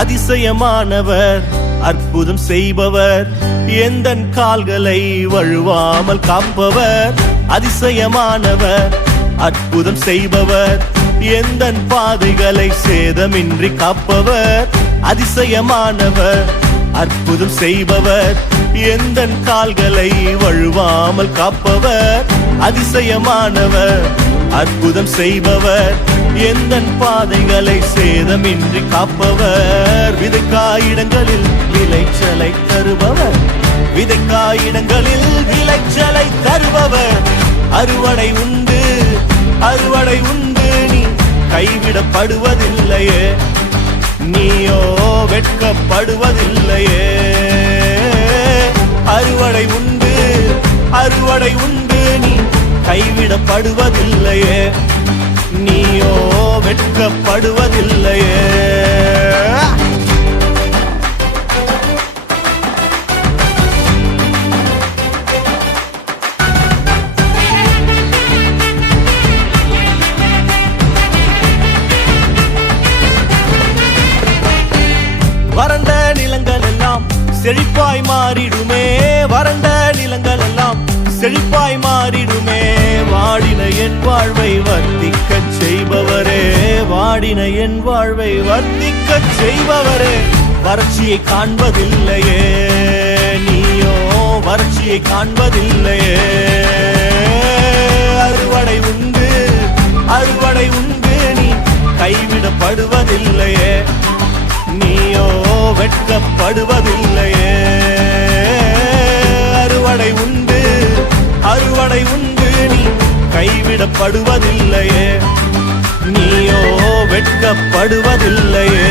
அதிசயமானவர், அற்புதம் செய்பவர், எந்தன் கால்களை வழுவாமல் காப்பவர். அதிசயமானவர், அற்புதம் செய்பவர், எந்தன் பாதைகளை சேதமின்றி காப்பவர். அதிசயமானவர், அற்புதம் செய்பவர், எந்தன் கால்களை வழுவாமல் காப்பவர். அதிசயமானவர், அற்புதம் செய்பவர், எந்தன் பாதைகளை சேதமின்றி காப்பவர். விதைக்காயிடங்களில் விளைச்சலை தருபவர், விதைக்காயிடங்களில் விளைச்சலை தருபவர். அறுவடை உண்டு, அறுவடை உண்டு, நீ கைவிடப்படுவதில்லையே, நீயோ வெட்கப்படுவதில்லையே. அறுவடை உண்டு, அறுவடை உண்டு, நீ கைவிடப்படுவதில்லையே, நீயோ வெட்கப்படுவதில்லையே. வறண்ட நிலங்கள் எல்லாம் செழிப்பாய் மாறிடுமே, வறண்ட நிலங்கள் எல்லாம் செழிப்பாய் மாறிடுமே. வாடின என் வாழ்வை வர்த்திக்கச் செய்பவரே, வாடின என் வாழ்வை வர்த்திக்கச் செய்பவரே. வறட்சியை காண்பதில்லையே, நீயோ வறட்சியை காண்பதில்லையே. அறுவடை உண்டு, அறுவடை உண்டு, நீ கைவிடப்படுவதில்லையே, நீயோ வெட்கப்படுவதில்லையே. அறுவடை உண்டு, அறுவடை உண்டு, நீ கைவிடப்படுவதில்லையே, நீயோ வெட்கப்படுவதில்லையே.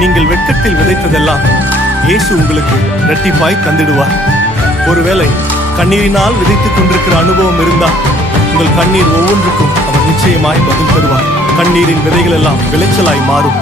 நீங்கள் வெட்கத்தில் விதைத்ததெல்லாம் இயேசு உங்களுக்கு இரட்டிப்பாய் தந்திடுவார். ஒருவேளை கண்ணீரினால் விதைத்துக் கொண்டிருக்கிற அனுபவம் இருந்தால் உங்கள் கண்ணீர் ஒவ்வொன்றுக்கும் அவர் நிச்சயமாய் பதில் தருவார். கண்ணீரின் விதைகள் எல்லாம் விளைச்சலாய் மாறும்.